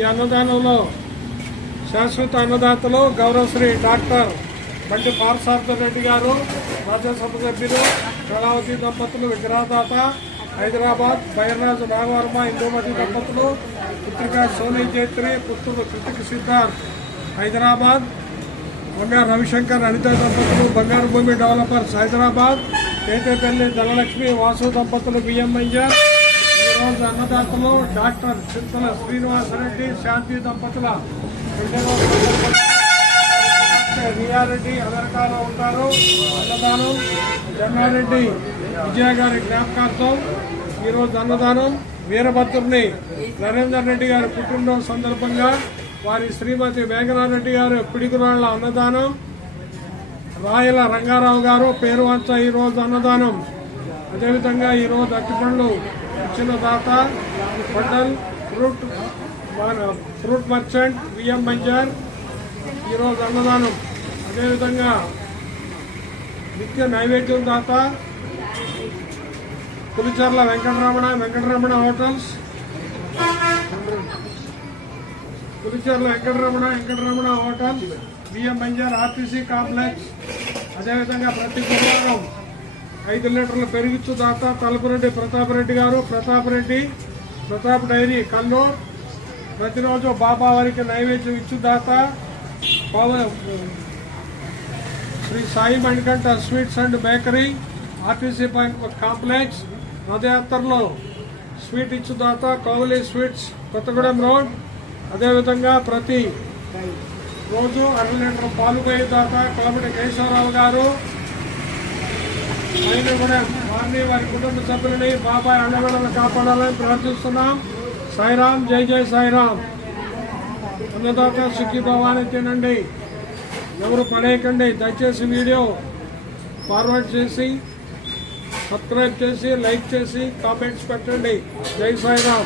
ఈ అన్నదానంలో శాశ్వత అన్నదాతలు గౌరవశ్రీ డాక్టర్ బండి పార్సార్థ రెడ్డి గారు, రాజ్యసభ సభ్యులు, కళావతి దంపతులు విగ్రహదాత హైదరాబాద్, బైర్రాజు నాగవర్మ ఇందుమతి దంపతులు, పుత్రిక సోనీ జైత్రి, పుత్రుడు కృతిక్ సిద్ధార్థ్ హైదరాబాద్, బంగారు రవిశంకర్ అనిత దంపతులు బంగారు భూమి డెవలపర్స్ హైదరాబాద్, పేటేపల్లి ధనలక్ష్మి వాసు దంపతులు బియ్యం మంజర్. ఈరోజు అన్నదాతలు డాక్టర్ చింతల శ్రీనివాసరెడ్డి శాంతి దంపతుల రియారెడ్డి అమెరికాలో ఉంటారు. అన్నదానం జన్నారెడ్డి విజయ గారి జ్ఞాపకార్థం ఈరోజు అన్నదానం. వీరభద్రుని నరేందర్ రెడ్డి గారి పుట్టినరోజు సందర్భంగా వారి శ్రీమతి వేంకటారెడ్డి గారు పిడిగురాళ్ల అన్నదానం. రాయల రంగారావు గారు పేరువంచ ఈరోజు అన్నదానం. అదేవిధంగా ఈరోజు అరటిపండ్లు ఇచ్చిన దాత పండల్ ఫ్రూట్ మర్చెంట్ బియ్యం మంజర్ ఈరోజు అన్నదానం. అదేవిధంగా నిత్య నైవేద్యం దాత పులిచర్ల వెంకటరమణ హోటల్స్, పులిచర్ల వెంకటరమణ హోటల్ బియ్యం మంజర్ ఆర్టీసీ కాంప్లెక్స్. అదేవిధంగా ప్రతి గురువారం 5 లీటర్ల పెరుగుచ్చు దాత తలుపురెడ్డి ప్రతాపరెడ్డి గారు, ప్రతాప్ డైరీ కల్లూరు. ప్రతిరోజు బాబా వారికి నైవేద్యం ఇచ్చు దాత Shri Sai Manikanta sweets and bakery RTC complex. రథయాత్రలో స్వీట్ ఇచ్చు దాత కౌలి స్వీట్స్ కొత్తగూడెం రోడ్. అదేవిధంగా ప్రతి రోజు 1 లీటర్ పాలు పోయే దాత కోమటి కేశవరావు గారు. ఆయన కూడా వారిని వారి కుటుంబ సభ్యులని బాబాయ్ అండగడలను కాపాడాలని ప్రార్థిస్తున్నాం. సాయిరాం, జై జై సాయిరాం. అన్నదాత సుఖీ భవాని తినండి, ఎవరు పడేయకండి. దయచేసి వీడియో ఫార్వర్డ్ చేసి సబ్స్క్రైబ్ చేసి లైక్ చేసి కామెంట్స్ పెట్టండి. జై సాయిరాం.